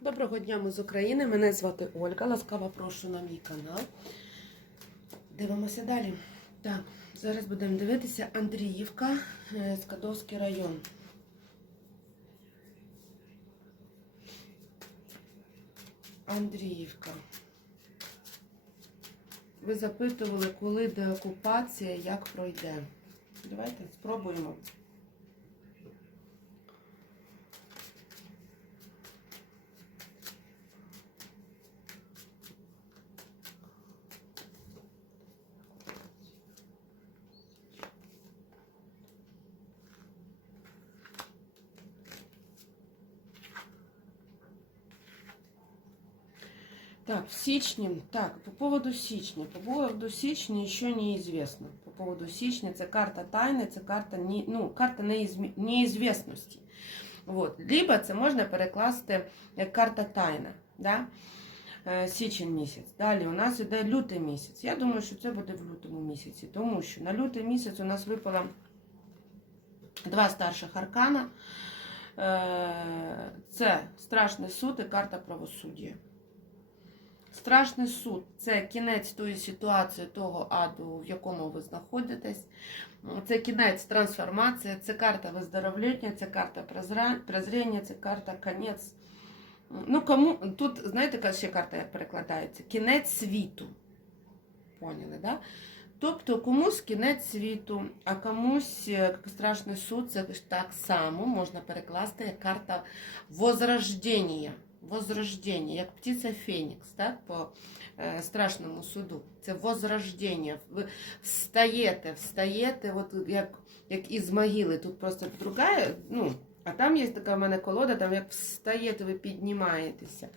Доброго дня, ми з України. Мене звати Ольга. Ласкаво прошу на мій канал. Дивимося далі. Так, зараз будемо дивитися Андріївка, е, Скадовський район. Андріївка. Ви запитували, коли деокупація, як пройде. Давайте спробуємо. Так, в січні, так, по поводу січня. По поводу січня ще неізвісно. По поводу січня це карта тайни, це карта, не- ну, карта неізвісності. Вот. Либо це можна перекласти як карта тайна. Да? Е, Січень місяць. Далі у нас іде лютий місяць. Я думаю, що це буде в лютому місяці, тому що на лютий місяць у нас випало два старших аркана. Е, Це страшний суд і карта правосуддя. Страшний суд це кінець тої ситуації, того аду, в якому ви знаходитесь. Це кінець трансформації, це карта виздоровлення, це карта прозріння, це карта конець. Ну, кому тут, знаєте, ще карта перекладається? Кінець світу. Поняли, да? Тобто комусь кінець світу, а комусь е, страшний суд, це так само можна перекласти як карта возрождення. Возрождення, як птиця Фенікс, так, по е, страшному суду. Це возрождення. Ви встаєте, встаєте, от як, як із могили. Тут просто другая, ну, а там є така в мене колода, там як встаєте, ви піднімаєтеся.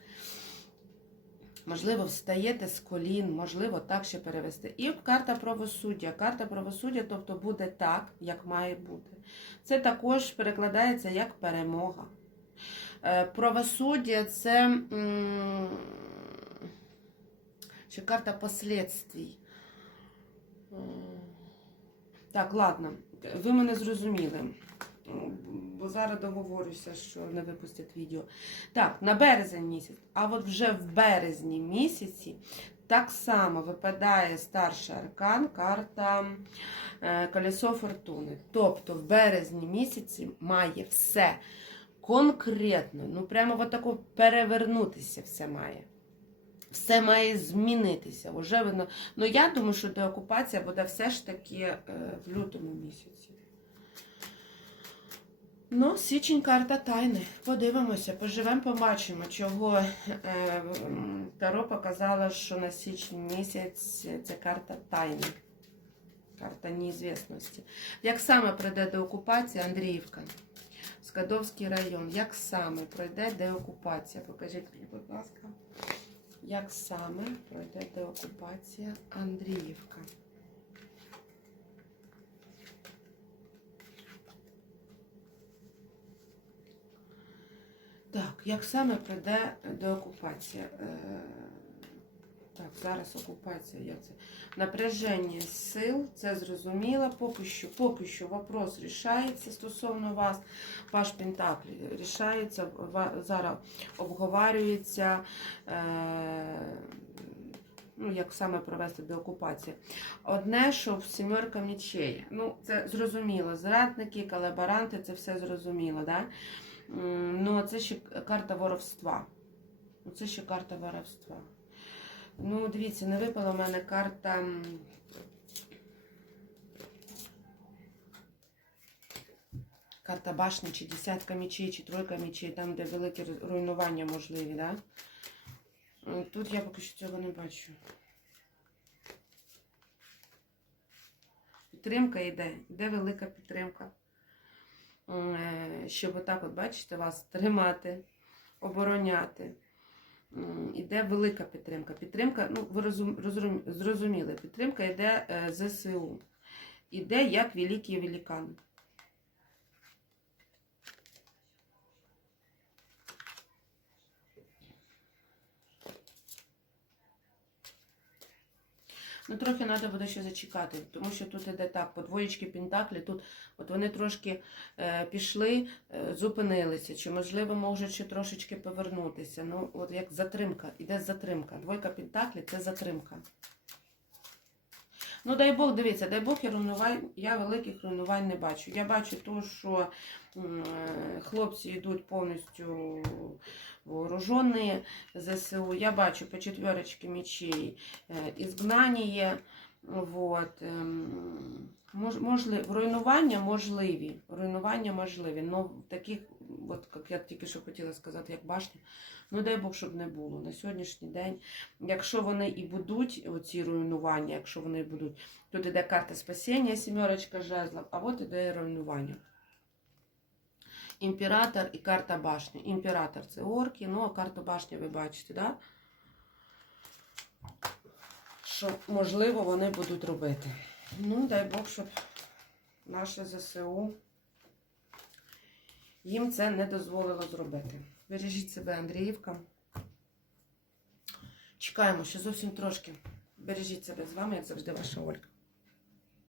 Можливо, встаєте з колін, можливо, так ще перевести. І карта правосуддя. Карта правосуддя, тобто буде так, як має бути. Це також перекладається як перемога. Е, Правосуддя це ще карта последствій. Так, ладно, ви мене зрозуміли. Бо зараз договорюся, що не випустять відео. Так, на березень місяць. А от вже в березні місяці так само випадає старший аркан, карта е, Колесо Фортуни. Тобто в березні місяці має все конкретно, ну прямо от тако перевернутися все має. Все має змінитися. Уже воно... Ну я думаю, що деокупація буде все ж таки е, в лютому місяці. Ну, січень карта тайни. Подивимося, поживемо, побачимо, чого е, Таро показала, що на січень місяць це карта тайни. Карта неізвісності. Як саме пройде деокупація Андріївка? Скадовський район. Як саме пройде деокупація? Покажіть будь ласка. Як саме пройде деокупація Андріївка? Так, як саме пройде деокупація? Зараз окупація. Як це? Напряження сил, це зрозуміло. Поки що, поки що вопрос рішається стосовно вас. Ваш Пентаклі рішається, зараз обговорюється. Е, Ну, як саме провести деокупацію. Одне, що в сімерка мічей. Ну, це зрозуміло. Зрадники, колаборанти, це все зрозуміло. Да? Ну, це ще карта воровства. Це ще карта воровства. Ну, дивіться, не випала в мене карта. Карта башні, чи десятка мечей, чи тройка мечей, там, де великі руйнування можливі, да? Тут я поки що цього не бачу. Підтримка йде, йде велика підтримка. Е, Щоб отак, от, бачите, вас тримати, обороняти. М, Іде велика підтримка. Підтримка, ну, ви розум, зрозуміли, підтримка йде е, ЗСУ. Іде як великий великан. Ну, трохи треба буде ще зачекати, тому що тут іде так, по двоєчки Пентаклі, тут от вони трошки е, пішли, е, зупинилися, чи можливо можуть ще трошечки повернутися. Ну, от як затримка, іде затримка. Двойка Пентаклі це затримка. Ну, дай Бог, дивіться, дай Бог, я руйнувань, я великих руйнувань не бачу. Я бачу то, що е, хлопці йдуть повністю вооружені ЗСУ. Я бачу по четверочці мечей е, ізгнання. Вот. ем, Мож, можливо, руйнування можливі. Руйнування можливі. Но таких, от як я тільки що хотіла сказати, як башня, ну дай Бог, щоб не було. На сьогоднішній день, якщо вони і будуть, оці руйнування, якщо вони будуть, тут іде карта спасіння, сімерочка жезлов, а от іде і руйнування. Імператор і карта башні. Імператор це орки, ну а карта башні ви бачите, да? що можливо вони будуть робити. Ну, дай Бог, щоб наше ЗСУ їм це не дозволило зробити. Бережіть себе, Андріївка. Чекаємо ще зовсім трошки. Бережіть себе з вами, як завжди, ваша Ольга.